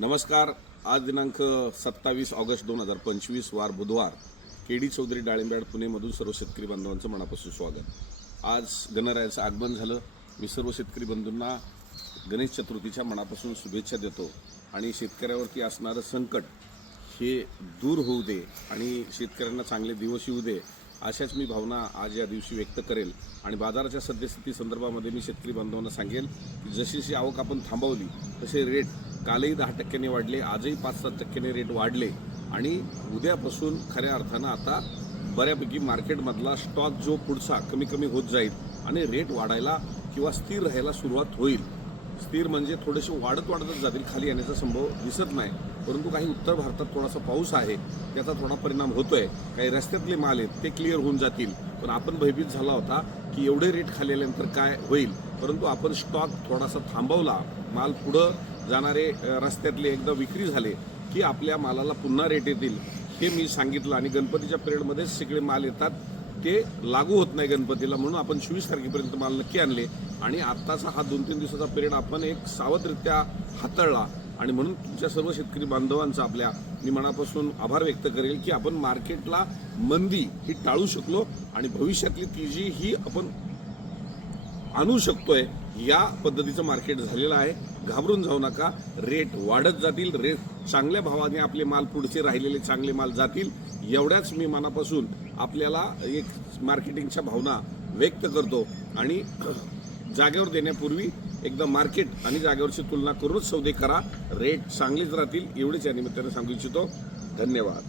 नमस्कार. आज दिनांक सत्तावीस ऑगस्ट दोन हजार पंचवीस वार बुधवार. के डी चौधरी डाळिंबॅड पुणेमधून सर्व शेतकरी बांधवांचं मनापासून स्वागत. आज गणरायाचं आगमन झालं. मी सर्व शेतकरी बंधूंना गणेश चतुर्थीच्या मनापासून शुभेच्छा देतो. आणि शेतकऱ्यावरती असणारं संकट हे दूर होऊ दे आणि शेतकऱ्यांना चांगले दिवस येऊ दे अशाच मी भावना आज या दिवशी व्यक्त करेल. आणि बाजाराच्या सद्यस्थिती संदर्भामध्ये मी शेतकरी बांधवांना सांगेल की जशी जशी आवक आपण थांबवली तसे रेट कालही दहा टक्क्यांनी वाढले आजही पाच सात टक्क्यांनी रेट वाढले आणि उद्यापासून खऱ्या अर्थानं आता बऱ्यापैकी मार्केटमधला स्टॉक जो पुढचा कमी कमी होत जाईल आणि रेट वाढायला किंवा स्थिर राहायला सुरुवात होईल. स्थिर म्हणजे थोडेसे वाढत वाढतच जातील खाली येण्याचा संभव दिसत नाही. परंतु काही उत्तर भारतात थोडासा पाऊस आहे त्याचा थोडा परिणाम होतोय. काही रस्त्यातले माल आहेत ते क्लिअर होऊन जातील. पण आपण भयभीत झाला होता की एवढे रेट खाली आल्यानंतर काय होईल? परंतु आपण स्टॉक थोडासा थांबवला माल पुढं जाणारे रस्त्यातले एकदा विक्री झाले की आपल्या मालाला पुन्हा रेट येतील हे मी सांगितलं. आणि गणपतीच्या पिरियडमध्येच सगळे माल येतात ते लागू होत नाही गणपतीला म्हणून आपण चोवीस तारखेपर्यंत माल नक्की आणले. आणि आत्ताचा हा दोन तीन दिवसाचा पिरियड आपण एक सावधरित्या हाताळला. आणि म्हणून तुमच्या सर्व शेतकरी बांधवांचा आपल्या मी मनापासून आभार व्यक्त करेल की आपण मार्केटला मंदी ही टाळू शकलो. आणि भविष्यातली तेजी ही आपण आणू शकतोय या पद्धतीचं मार्केट झालेलं आहे. घाबरून जाऊ नका. रेट वाढत जातील. रेट चांगल्या भावाने आपले माल पुढचे राहिलेले चांगले माल जातील. एवढ्याच मी मनापासून आपल्याला एक मार्केटिंगच्या भावना व्यक्त करतो. आणि जागेवर देण्यापूर्वी एकदा मार्केट आणि जागेवरची तुलना करूनच सौदे करा. रेट चांगलेच राहतील एवढेच या निमित्ताने सांगू इच्छितो. धन्यवाद.